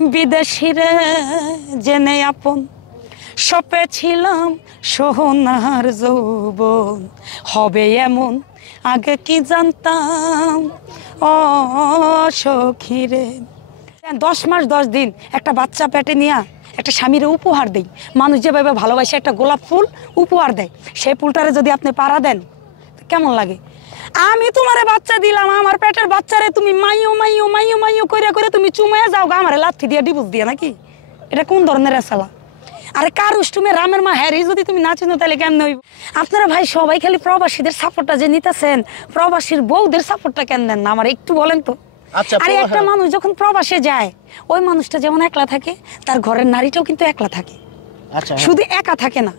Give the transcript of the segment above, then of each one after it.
বিদেশিরে জেনে আপন সপে ছিলাম সোনার যৌবন হবে এমন আগে কি জানতাম ও সখীরে 10 মাস 10 দিন একটা বাচ্চা পেটে নিয়া একটা স্বামীর উপহার দেই মানুষ যেভাবে ভালোবাসে একটা গোলাপ ফুল উপহার দেয় সেই ফুলটারে যদি আপনি পাড়া দেন কেমন লাগে আমি তোমারে বাচ্চা দিলাম আমার পেটের বাচ্চারে তুমি মাইও মাইও মাইও মাইও করে করে তুমি চুমাইয়া যাও গা আমারে লাথি দিয়ে ডিভোর্স দিয়ে নাকি এটা কোন ধরনের রেসালা আরে কার উষ্টুমে রামের মা হ্যারি যদি তুমি না চিনো তাহলে কেমন হইব আপনারা ভাই সবাই খালি প্রবাসীদের সাপোর্টটা যে নিতেছেন প্রবাসীর বউদের সাপোর্টটা কেন দেন না আমার একটু বলেন তো আরে একটা মানুষ যখন প্রবাসে যায় ওই মানুষটা যেমন একলা থাকে তার ঘরের নারীটাও কিন্তু একলা থাকে শুধু একা থাকে না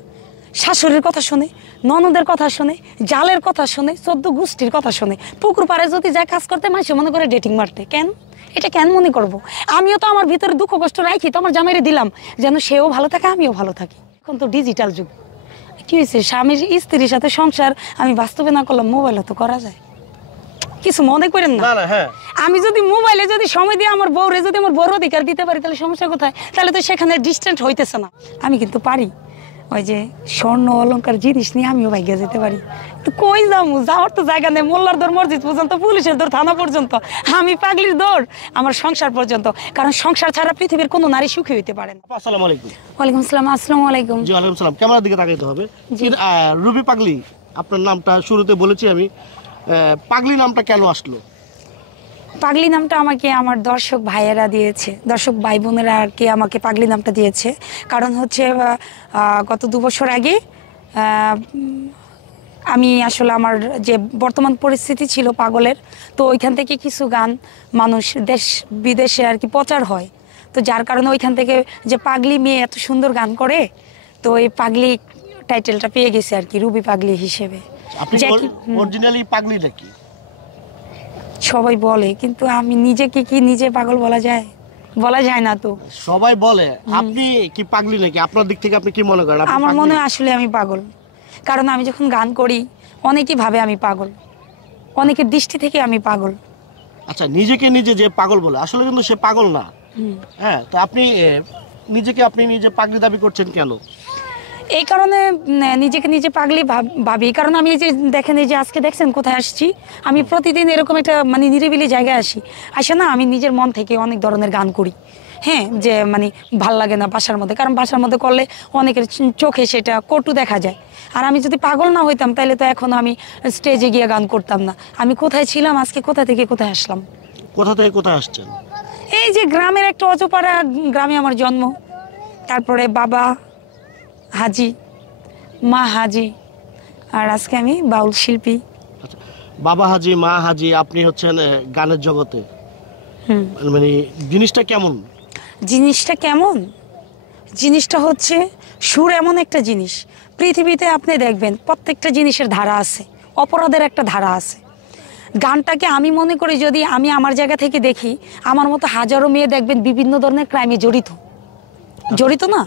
শাশুড়ির কথা শুনে ননদের কথা শুনে জালের কথা শুনে 14 গোষ্ঠীর কথা শুনে পুকুর পাড়ে যদি যায় কাজ করতে মানুষ মনে করে ডেটিং মারতে কেন এটা কেন মনে করব আমিও তো আমার ভিতরে দুঃখ কষ্ট রাখি তো আমার জামাইরে দিলাম যেন সেও ভালো থাকে আমিও ভালো থাকি এখন তো ডিজিটাল যুগ কি হয়েছে স্বামীর স্ত্রীর সাথে সংসার আমি বাস্তবে না করলাম মোবাইলে তো করা যায় কিছু মনে করেন না আমি যদি মোবাইলে যদি সময় দিয়ে আমার বউরে যদি আমার বড় অধিকার দিতে পারি তাহলে সমস্যা কোথায় তাহলে তো সেখানে ডিস্টেন্ট হইতেছে না আমি কিন্তু পারি ওই যে স্বর্ণ অলংকার জিনিস নিয়ে আমিও ভাইগা যেতে পারি তো কই যাবো যাওয়ার তো জায়গা নেই মোল্লার দৌড় মসজিদ পর্যন্ত পুলিশের দৌড় থানা পর্যন্ত আমি পাগলির দৌড় আমার সংসার পর্যন্ত কারণ সংসার ছাড়া পৃথিবীর কোনো নারী সুখী হইতে পারে না আসসালামু আলাইকুম ওয়ালাইকুম আসসালাম আসসালামু আলাইকুম জি ওয়ালাইকুম সালাম ক্যামেরার দিকে তাকাইতে হবে রুবি পাগলি আপনার নামটা শুরুতে বলেছি আমি পাগলি নামটা কেন আসলো পাগলি নামটা আমাকে আমার দর্শক ভাইয়েরা দিয়েছে দর্শক ভাই বোনেরা আর কি আমাকে পাগলি নামটা দিয়েছে কারণ হচ্ছে গত 2 বছর আগে আমি আসলে আমার যে বর্তমান পরিস্থিতি ছিল পাগলের তো ওইখান থেকে কিছু গান মানুষ দেশ বিদেশে আর কি প্রচার হয় তো যার কারণে ওইখান থেকে যে পাগলি মেয়ে এত সুন্দর গান করে তো এই পাগলি টাইটেলটা পেয়ে গেছে আর কি রুবি পাগলি হিসেবে আপনি অরিজিনালি পাগলি নাকি সবাই বলে কিন্তু আমি নিজেকে কি নিজে পাগল বলা যায় না তো সবাই বলে আপনি কি পাগলি নাকি আপনার দিক থেকে আপনি কি মনে করেন আমার মনে হয় আসলে আমি পাগল কারণ আমি যখন গান করি অনেকেই ভাবে আমি পাগল অনেকের দৃষ্টি থেকে আমি পাগল আচ্ছা নিজেকে নিজে যে পাগল বলে আসলে কিন্তু সে পাগল না হ্যাঁ তো আপনি নিজে পাগলি দাবি করছেন কেন এই কারণে নিজেকে নিজে পাগলি ভাবি কারণ আমি এই যে দেখেন এই যে আজকে দেখছেন কোথায় আসছি আমি প্রতিদিন এরকম একটা মানে নিরিবিলি জায়গায় আসে না আমি নিজের মন থেকে অনেক ধরনের গান করি হ্যাঁ যে মানে ভাল লাগে না বাসার মধ্যে কারণ বাসার মধ্যে করলে অনেকের চোখে সেটা কটু দেখা যায় আর আমি যদি পাগল না হইতাম তাহলে তো এখন আমি স্টেজে গিয়ে গান করতাম না আমি কোথায় ছিলাম আজকে কোথা থেকে কোথায় আসলাম কোথা থেকে কোথায় আসছেন এই যে গ্রামের একটা অজপাড়া গ্রামে আমার জন্ম তারপরে বাবা হাজি মা হাজি আর আজকে আমি বাউল শিল্পী বাবা হাজি মা হাজি আপনি হচ্ছেন গানের জগতে মানে জিনিসটা কেমন জিনিসটা হচ্ছে সুর এমন একটা জিনিস পৃথিবীতে আপনি দেখবেন প্রত্যেকটা জিনিসের ধারা আছে অপরাধের একটা ধারা আছে গানটাকে আমি মনে করি যদি আমি আমার জায়গা থেকে দেখি আমার মতো হাজারো মেয়ে দেখবেন বিভিন্ন ধরনের ক্রাইমে জড়িত না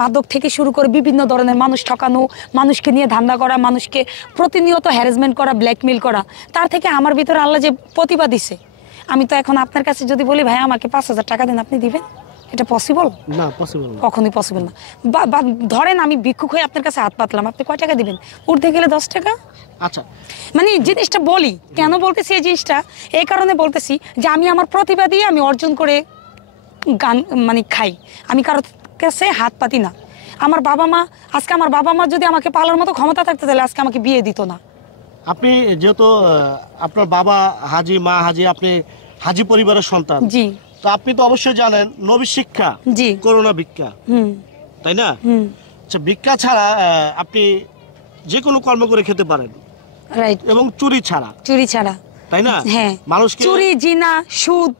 মাদক থেকে শুরু করে বিভিন্ন ধরনের মানুষ ঠকানো মানুষকে নিয়ে ধান্দা করা মানুষকে প্রতিনিয়ত হ্যারাসমেন্ট করা ব্ল্যাকমেল করা তার থেকে আমার ভিতরে আল্লাহ যে প্রতিভা দিছে আমি তো এখন আপনার কাছে যদি বলি ভাই আমাকে 5,000 টাকা দেন আপনি দিবেন এটা পসিবল না পসিবল না কখনোই পসিবল না বা ধরেন আমি ভিক্ষুক হয়ে আপনার কাছে হাত পাতলাম আপনি কয় টাকা দিবেন উঠতে গেলে 10 টাকা আচ্ছা মানে জিনিসটা বলি কেন বলতেছি এই জিনিসটা এই কারণে বলতেছি যে আমি আমার প্রতিভা দিয়ে আমি অর্জন করে গান মানে খাই আমি কারোর কাছে হাত পাতি না আমার বাবা মা যদি আমাকে পালার মতো ক্ষমতা থাকতো তাহলে আজকে আমাকে বিয়ে দিত না আপনি যেহেতু আপনার বাবা হাজি মা হাজি আপনি হাজি পরিবারের সন্তান জি তো আপনি তো অবশ্যই জানেন নবী শিক্ষা জি করোনা ভিক্ষা তাই না আচ্ছা ভিক্ষা ছাড়া আপনি যে কোনো কর্ম করে খেতে পারেন রাইট এবং চুরি ছাড়া তাই না হ্যাঁ মানুষকে চুরি জিনা সুদ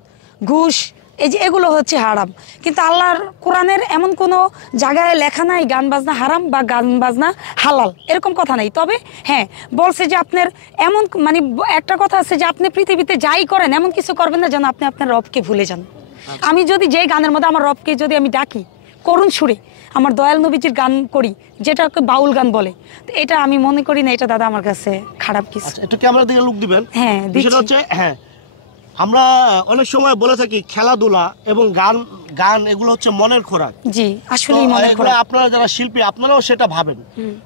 ঘুষ এই যে এগুলো হচ্ছে হারাম কিন্তু আল্লাহর কোরআনের এমন কোনো জায়গায় লেখা নাই গান বাজনা হারাম বা গান বাজনা হালাল এরকম কথা নাই তবে হ্যাঁ বলছে যে আপনার এমন মানে একটা কথা আছে যে আপনি পৃথিবীতে যাই করেন এমন কিছু করবেন না যেন আপনি আপনার রবকে ভুলে যান আমি যদি যেই গানের মধ্যে আমার রবকে যদি আমি ডাকি করুণ সুরে আমার দয়াল নবীজির গান করি যেটাকে বাউল গান বলে তো এটা আমি মনে করি না এটা দাদা আমার কাছে খারাপ কিছু একটু ক্যামেরা দিকে লুক দিবেন হ্যাঁ বিষয়টা হচ্ছে হ্যাঁ আমরা অনেক সময় বলে থাকি খেলাধুলা এবং গান গান এগুলো হচ্ছে মনের খোরাক। জি, আসলেই মনের খোরাক। আপনারা যারা শিল্পী আপনারাও সেটা ভাবেন,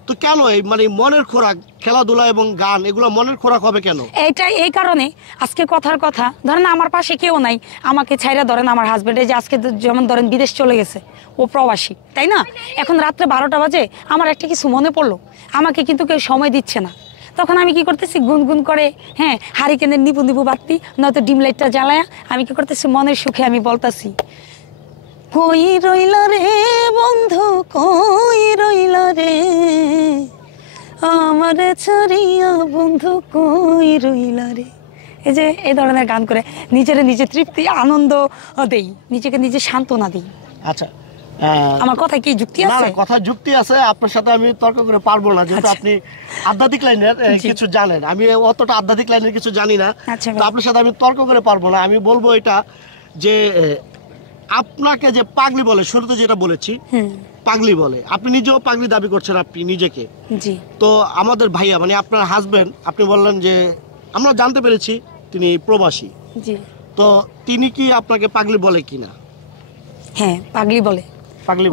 তো কেন এই মানে মনের খোরাক খেলাধুলা এবং গান এগুলো মনের খোরাক হবে কেন? এইটা এই কারণে, আজকে কথার কথা ধরেন আমার পাশে কেউ নাই, আমাকে ছাইরা ধরেন আমার হাজবেন্ডে যে আজকে যেমন ধরেন বিদেশ চলে গেছে, ও প্রবাসী, তাই না? এখন রাত্রে 12টা বাজে, আমার একটা কিছু মনে পড়লো, আমাকে কিন্তু কেউ সময় দিচ্ছে না, তখন আমি কি করতেছি গুনগুন করে, হ্যাঁ, হারিকেনের নিবু নিবু বাতি নয়তো ডিম লাইটটা জ্বালায়া আমি কি করতেছি মনের সুখে আমি বলতাছি, কই রইল রে বন্ধু কই রইল রে আমার ছাড়িয়া বন্ধু কই রইল রে। এই যে এই ধরনের গান করে নিজে তৃপ্তি আনন্দ দেই, নিজেকে নিজে সান্ত্বনা দিই। আচ্ছা, আমার কথা কি যুক্তি আছে? না, কথা যুক্তি আছে, আপনার সাথে আমি তর্ক করে পারবো না, যেহেতু আপনি আধ্যাত্মিক লাইনের কিছু জানেন, আমি অতটা আধ্যাত্মিক লাইনের কিছু জানি না, তো আপনার সাথে আমি তর্ক করে পারবো না। আমি বলবো এটা যে আপনাকে যে পাগলি বলে, শুরুতে যেটা বলেছি পাগলি বলে, আপনি নিজেও পাগলি দাবি করছেন আপনি নিজেকে। জি। তো আমাদের ভাইয়া মানে আপনার হাজবেন্ড, আপনি বললেন যে আমরা জানতে পেরেছি তিনি প্রবাসী। জি। তো তিনি কি আপনাকে পাগলি বলে কিনা? হ্যাঁ, পাগলি বলে,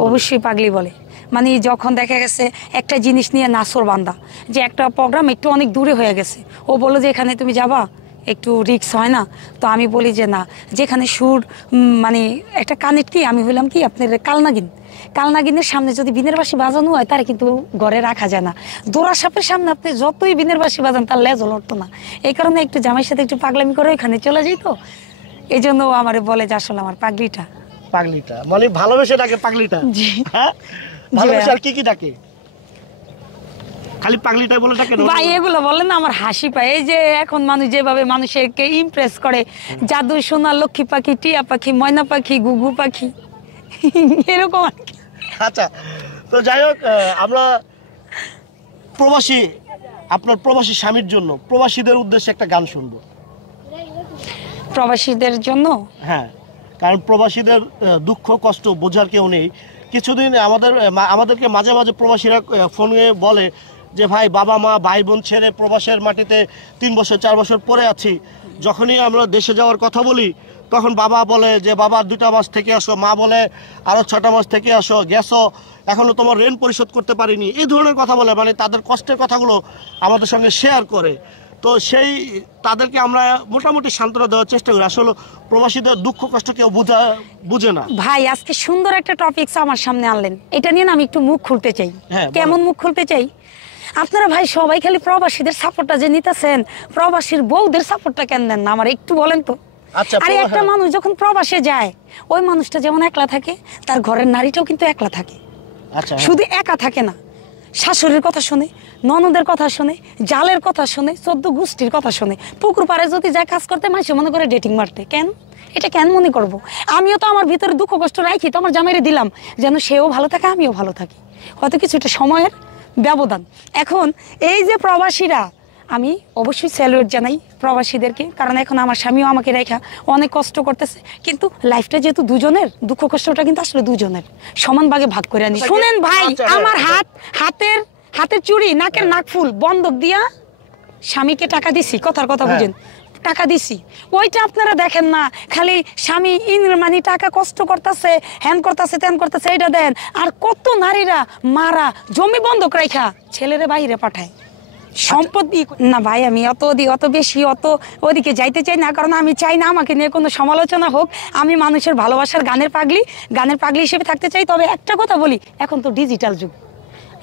অবশ্যই পাগলি বলে। মানে যখন দেখা গেছে একটা জিনিস নিয়ে নাসর বান্দা, যে একটা প্রোগ্রাম একটু অনেক দূরে হয়ে গেছে, ও বললো যে এখানে তুমি যাবা, একটু রিস্ক হয় না? তো আমি বলি যে না, যেখানে সুর মানে একটা কানেক্ট, কি আমি হইলাম কি আপনার কালনাগিনের সামনে যদি বিনের বাঁশি বাজানো হয় তারা কিন্তু ঘরে রাখা যায় না, দোরা সাপের সামনে আপনি যতই বিনের বাঁশি বাজান তার লেজ লড়তো না। এই কারণে একটু জামাইয়ের সাথে একটু পাগলামি করে ওইখানে চলে যাই, তো এই জন্য ও আমার বলে যে আসলে আমার পাগলিটা মানে ভালোবেসে ডাকে পাগলিটা। জি। হ্যাঁ, ভালোবেসে আর কি ডাকে? খালি পাগলিটাই বলে ডাকে? ভাই এগুলো বলেন না, আমার হাসি পায়। এই যে এখন মানুষ যেভাবে মানুষকে ইমপ্রেস করে, জাদু সোনা লক্ষ্মী পাখি, টিয়া পাখি, ময়না পাখি, গুগু পাখি, এরকম আর কি। আচ্ছা, তো যাই হোক, আমরা প্রবাসী, আপনার প্রবাসী স্বামীর জন্য প্রবাসীদের উদ্দেশ্যে একটা গান শুনবো। প্রবাসীদের জন্য? হ্যাঁ, কারণ প্রবাসীদের দুঃখ কষ্ট বোঝার কেউ নেই। কিছুদিন আমাদেরকে মাঝে মাঝে প্রবাসীরা ফোনে বলে যে ভাই, বাবা মা ভাই বোন ছেড়ে প্রবাসের মাটিতে 3 বছর 4 বছর পরে আছি, যখনই আমরা দেশে যাওয়ার কথা বলি তখন বাবা বলে যে বাবা 2টা মাস থেকে আসো, মা বলে আরও 6টা মাস থেকে আসো, গেছো এখনও তোমার ঋণ পরিশোধ করতে পারিনি, এই ধরনের কথা বলে, মানে তাদের কষ্টের কথাগুলো আমাদের সঙ্গে শেয়ার করে। তো তাদেরকে আমরা মোটামুটি সান্ত্বনা দেওয়ার চেষ্টা করি। আসলে প্রবাসীদের দুঃখ কষ্ট কেউ বুঝে না। ভাই আজকে সুন্দর একটা টপিকস আমার সামনে আনলেন, এটা নিয়ে না আমি একটু মুখ খুলতে চাই। কেমন মুখ খুলতে চাই? আপনারা ভাই সবাই খালি প্রবাসীদের সাপোর্টটা যে নিতেছেন, প্রবাসীর বউদের সাপোর্টটা কেন দেন না আমার একটু বলেন তো। আরে একটা মানুষ যখন প্রবাসে যায়, ওই মানুষটা যেমন একলা থাকে, তার ঘরের নারীটাও কিন্তু একলা থাকে। শুধু একা থাকে না, শাশুড়ির কথা শুনে, ননদের কথা শুনে, জালের কথা শুনে, 14 গোষ্ঠীর কথা শুনে। পুকুর পাড়ে যদি যায় কাজ করতে, মানুষ মনে করে ডেটিং মারতে। কেন এটা কেন মনে করব? আমিও তো আমার ভিতরে দুঃখ কষ্ট রাখি, তো আমার জামাইরে দিলাম যেন সেও ভালো থাকে আমিও ভালো থাকি, হয়তো কিছুটা সময়ের ব্যবধান। এখন এই যে প্রবাসীরা, আমি অবশ্যই স্যালুয়েট জানাই প্রবাসীদেরকে, কারণ এখন আমার স্বামীও আমাকে রেখা অনেক কষ্ট করতেছে, কিন্তু লাইফটা যেহেতু দুজনের, দুঃখ কষ্টটা কিন্তু আসলে দুজনের, সমান ভাগে ভাগ করে আনি। শুনেন ভাই, আমার হাতের চুড়ি, নাকের নাকফুল বন্ধক দিয়া স্বামীকে টাকা দিছি, কথার কথা বুঝেন, টাকা দিছি, ওইটা আপনারা দেখেন না। খালি স্বামী মানে টাকা কষ্ট করতেছে, হ্যান করতেছে, ত্যান করতেছে, এইটা দেন। আর কত নারীরা মারা জমি বন্ধক রাখা ছেলেরে বাইরে পাঠায়, সম্পদ না। ভাই আমি অত বেশি ওদিকে যাইতে চাই না, কারণ আমি চাই না আমাকে নিয়ে কোনো সমালোচনা হোক। আমি মানুষের ভালোবাসার গানের পাগলি হিসেবে থাকতে চাই। তবে একটা কথা বলি, এখন তো ডিজিটাল যুগ,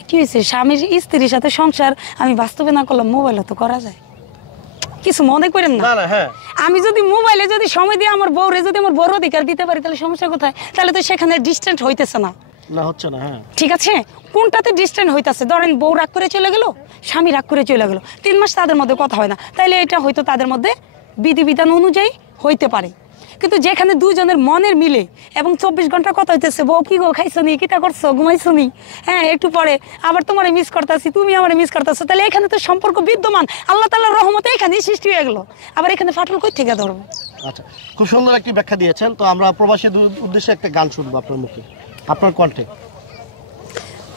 কি হয়েছে, স্বামীর স্ত্রীর সাথে সংসার আমি বাস্তবে না করলাম, মোবাইলে তো করা যায়। কিছু মনে করেন না, আমি যদি মোবাইলে যদি সময় দিয়ে আমার বউরে যদি আমার বড় অধিকার দিতে পারি, তাহলে সমস্যা কোথায়? তাহলে তো সেখানে ডিস্টেন্স হইতেছে না, হচ্ছে না। ঠিক আছে, কোনটাতে ডিস্টেন্স হইতেছে? ধরেন বউ রাগ করে চলে গেল, স্বামী রাগ করে চলে গেল, 3 মাস তাদের মধ্যে কথা হয় না, তাইলে এটা হয়তো তাদের মধ্যে বিধিবিধান অনুযায়ী হইতে পারে। কিন্তু যেখানে দুজনের মনের মিলে এবং 24 ঘন্টা কথা হইতেছে, বউ কি গো, খাইছো নি, কিটা করছো, ঘুমাইছো নি, হ্যাঁ একটু পরে আবার তোমারে মিস করতেছি, তুমি আমারে মিস করতেছো, তাহলে এখানে তো সম্পর্ক বিদ্যমান, আল্লাহ তাআলার রহমতে এখানেই সৃষ্টি হয়ে গেল। আবার এখানে ফাটল কই থেকে ধরবো? আচ্ছা, খুব সুন্দর একটি ব্যাখ্যা দিয়েছেন। তো আমরা প্রবাসীদের উদ্দেশ্যে একটা গান শুনবো আপনার মুখে, আপনার কণ্ঠে।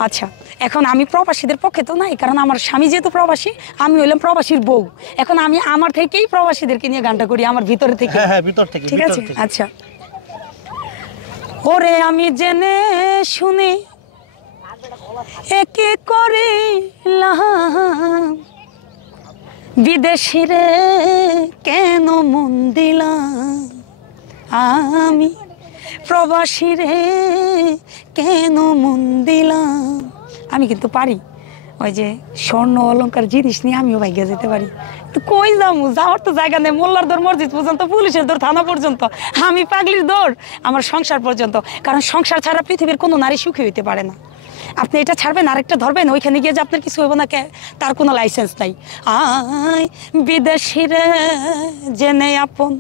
আচ্ছা, এখন আমি প্রবাসীদের পক্ষে তো নাই, কারণ আমার স্বামী যেহেতু প্রবাসী, আমি হইলাম প্রবাসীর বউ। এখন আমি আমার থেকেই প্রবাসীদেরকে নিয়ে গানটা করি, আমার ভিতরে থেকে। হ্যাঁ, ভিতর থেকে। ঠিক আছে, আচ্ছা। ওরে আমি জেনে শুনে একে করিলাম, বিদেশিরে কেন মন দিলাম, আমি প্রবাসীরে কেন মন দিলাম। আমি কিন্তু পারি ওই যে স্বর্ণ অলংকার জিনিস নিয়ে আমিও ভাইগা যেতে পারি। তো কই যাবো, যাওয়ার তো জায়গা নেই। মোল্লার দৌড় মসজিদ পর্যন্ত, পুলিশের দৌড় থানা পর্যন্ত, আমি পাগলির দৌড় আমার সংসার পর্যন্ত। কারণ সংসার ছাড়া পৃথিবীর কোনো নারী সুখী হইতে পারে না। আপনি এটা ছাড়বেন আরেকটা ধরবেন, ওইখানে গিয়ে যে আপনার কিছু হইব না, তার কোনো লাইসেন্স নাই। আয় বিদেশিরে জেনে আপন,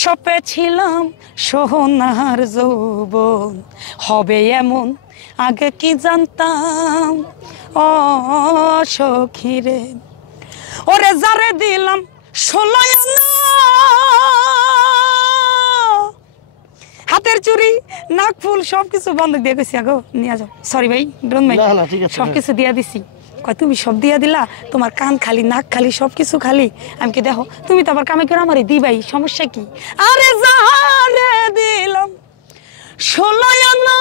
সপেছিলাম সোনার যৌবন, হবে এমন আগে কি জানতাম। ও সখীরে ওরে যারে দিলাম 16 আনা, হাতের চুড়ি নাকফুল সবকিছু বন্ধক দিয়ে গেছি। আগো নিয়ে যাও, সরি ভাই, ডোন্ট মাইন্ড, সবকিছু দিয়া দিছি। কয় তুমি সব দিয়া দিলা, তোমার কান খালি, নাক খালি, সবকিছু খালি। আমি কি দেখো, তুমি তো আবার কামে করে আমারে দিবাই, সমস্যা কি? আরে যারে দিলাম 16 আনা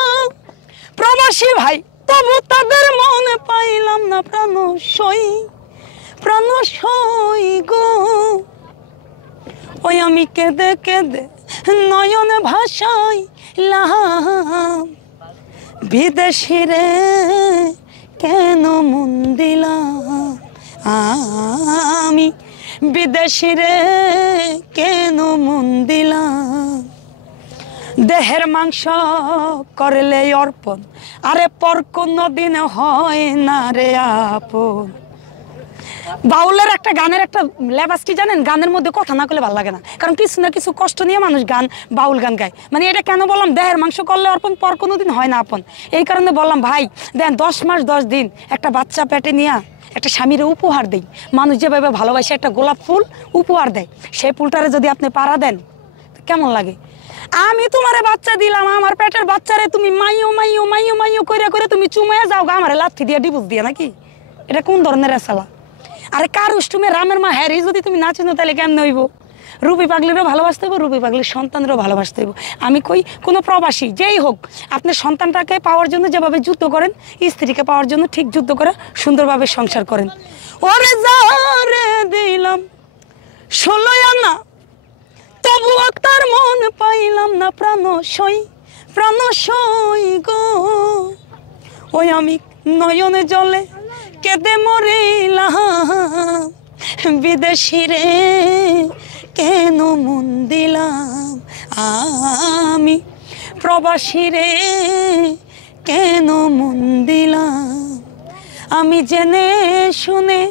প্রবাসী ভাই, তবু তাদের মনে পাইলাম না প্রাণ সই, প্রাণ সই গো। ওই আমি কেঁদে কেঁদে নয়ন ভাসাইলাম, বিদেশিরে কেন মন দিলাম, আমি বিদেশিরে কেন মন দিলাম। দেহের মাংস করলে অর্পণ, আরে পর কোনদিন হয় না রে আপন। বাউলের একটা গানের একটা লেবাস কি জানেন, গানের মধ্যে কথা না করলে ভালো লাগে না, কারণ কিছু না কিছু কষ্ট নিয়ে মানুষ গান, বাউল গান গায়। মানে এটা কেন বললাম, দেহের মাংস করলে অর্পণ, পর কোনোদিন হয় না আপন। এই কারণে বললাম ভাই, দেন 10 মাস 10 দিন একটা বাচ্চা পেটে নিয়ে একটা স্বামীরে উপহার দেই। মানুষ যেভাবে ভালোবাসে একটা গোলাপ ফুল উপহার দেয়, সেই ফুলটারে যদি আপনি পাড়া দেন কেমন লাগে? আমি তোমারে বাচ্চা দিলাম, আমার পেটের বাচ্চারে তুমি মাইও মাইও মাইও মাইও করে করে তুমি চুমাইয়া যাও গা আমারে লাথি দিয়ে ডিভোর্স দিয়ে, নাকি? এটা কোন ধরনের রেসালা? আরে কার উষ্টুমে রামের মা হ্যারি যদি তুমি না চিনো, তাহলে কেমন হইব? রূপী পাগলিরও ভালোবাসতে হইব, রূপী পাগলির সন্তানেরও ভালোবাসতে হইব। আমি কই, কোনো প্রবাসী যেই হোক, আপনি সন্তানটাকে পাওয়ার জন্য যেভাবে যুদ্ধ করেন, স্ত্রীকে পাওয়ার জন্য ঠিক যুদ্ধ করে সুন্দরভাবে সংসার করেন। ওরে যারে দিলাম 16 আনা, তবুও তার মন পাইলাম না প্রাণ সই, প্রাণ সই গো। ওই আমি নয়নে জলে কেঁদে মরিলাম, বিদেশিরে কেন মন দিলাম, আমি প্রবাসীরে কেন মন দিলাম। আমি জেনে শুনে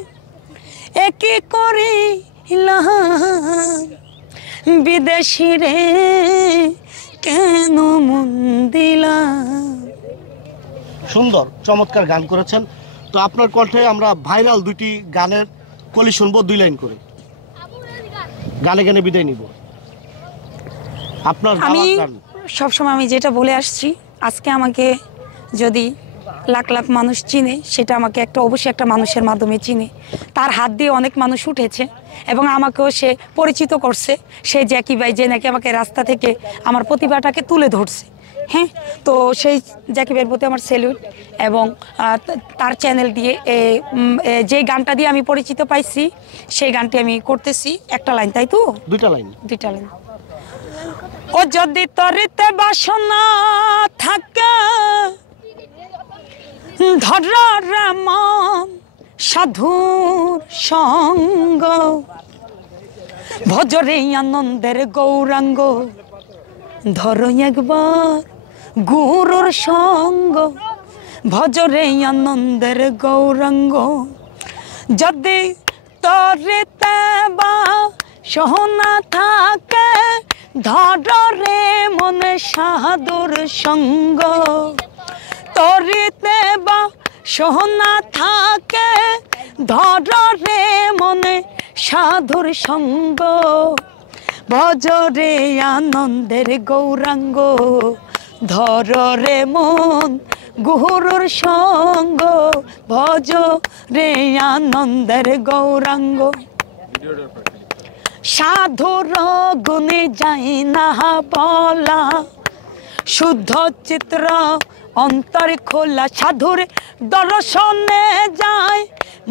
একই করিলাম, বিদেশিরে কেন মন দিলাম। সুন্দর চমৎকার গান করেছেন। তো আপনার কণ্ঠে আমরা ভাইরাল 2টি গানের কলি শুনবো, 2 লাইন করে গানে গানে বিদায় নিব। আপনার আমি সবসময় আমি যেটা বলে আসছি, আজকে আমাকে যদি লাখ লাখ মানুষ চিনে, সেটা আমাকে অবশ্যই একটা মানুষের মাধ্যমে চিনে। তার হাত দিয়ে অনেক মানুষ উঠেছে এবং আমাকেও সে পরিচিত করছে। সে জ্যাকি ভাই, যে নাকি আমাকে রাস্তা থেকে আমার প্রতিভাটাকে তুলে ধরছে। হ্যাঁ, তো সেই জ্যাকি ভাইয়ের প্রতি আমার স্যালুট। এবং তার চ্যানেল দিয়ে যে গানটা দিয়ে আমি পরিচিত পাইছি, সেই গানটি আমি করতেছি। একটা লাইন, তাই তো? 2টা লাইন। ও যদি তরিতে বাসনা থাকে, ধর মন সাধুর সঙ্গ, ভজরে আনন্দের গৌরাঙ্গ, ধর একবার গুরুর সঙ্গ, ভজরে আনন্দের গৌরাঙ্গ। যদি তরিতে বাসনা থাকে, ধরে মনে সাধুর সঙ্গ, তরিতে বাসনা থাকে, ধরে মনে সাধুর সঙ্গ, ভজরে আনন্দের গৌরাঙ্গ, ধরে মন গুরুর সঙ্গ ভজ রে আনন্দের গৌরাঙ্গ সাধুর গুণে যাই না বলা শুদ্ধ চিত্র অন্তর খোলা সাধুর দর্শনে যায়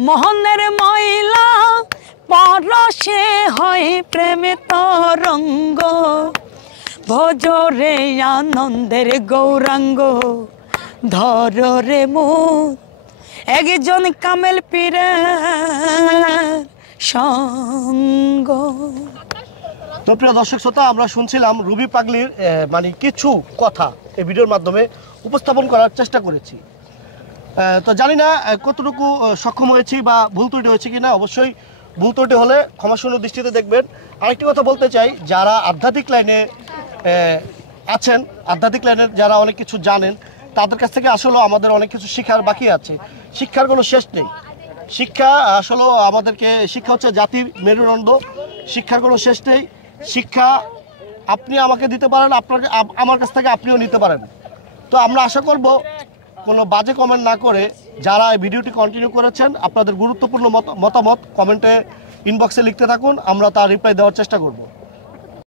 মোহনের ময়লা পরশে হয় প্রেমে তরঙ্গ ভজ রে আনন্দের গৌরাঙ্গ ধর রে মন একজন কামেল পীরের সঙ্গ। তো প্রিয় দর্শক শ্রোতা, আমরা শুনছিলাম রুবি পাগলির মানে কিছু কথা এই ভিডিওর মাধ্যমে উপস্থাপন করার চেষ্টা করেছি। তো জানি না কতটুকু সক্ষম হয়েছি বা ভুল ত্রুটি হয়েছে কিনা, অবশ্যই ভুল ত্রুটি হলে ক্ষমাশূন্য দৃষ্টিতে দেখবেন। আরেকটি কথা বলতে চাই, যারা আধ্যাত্মিক লাইনে আছেন, আধ্যাত্মিক লাইনের যারা অনেক কিছু জানেন, তাদের কাছ থেকে আসলে আমাদের অনেক কিছু শেখার বাকি আছে। শিক্ষার কোনো শেষ নেই। শিক্ষা আসলে আমাদেরকে, শিক্ষা হচ্ছে জাতির মেরুদণ্ড, শিক্ষার কোনো শেষ নেই। শিক্ষা আপনি আমাকে দিতে পারেন, আপনাকে আমার কাছ থেকে আপনিও নিতে পারেন। তো আমরা আশা করব কোনো বাজে কমেন্ট না করে যারা এই ভিডিওটি কন্টিনিউ করেছেন, আপনাদের গুরুত্বপূর্ণ মতামত কমেন্টে ইনবক্সে লিখতে থাকুন, আমরা তার রিপ্লাই দেওয়ার চেষ্টা করব।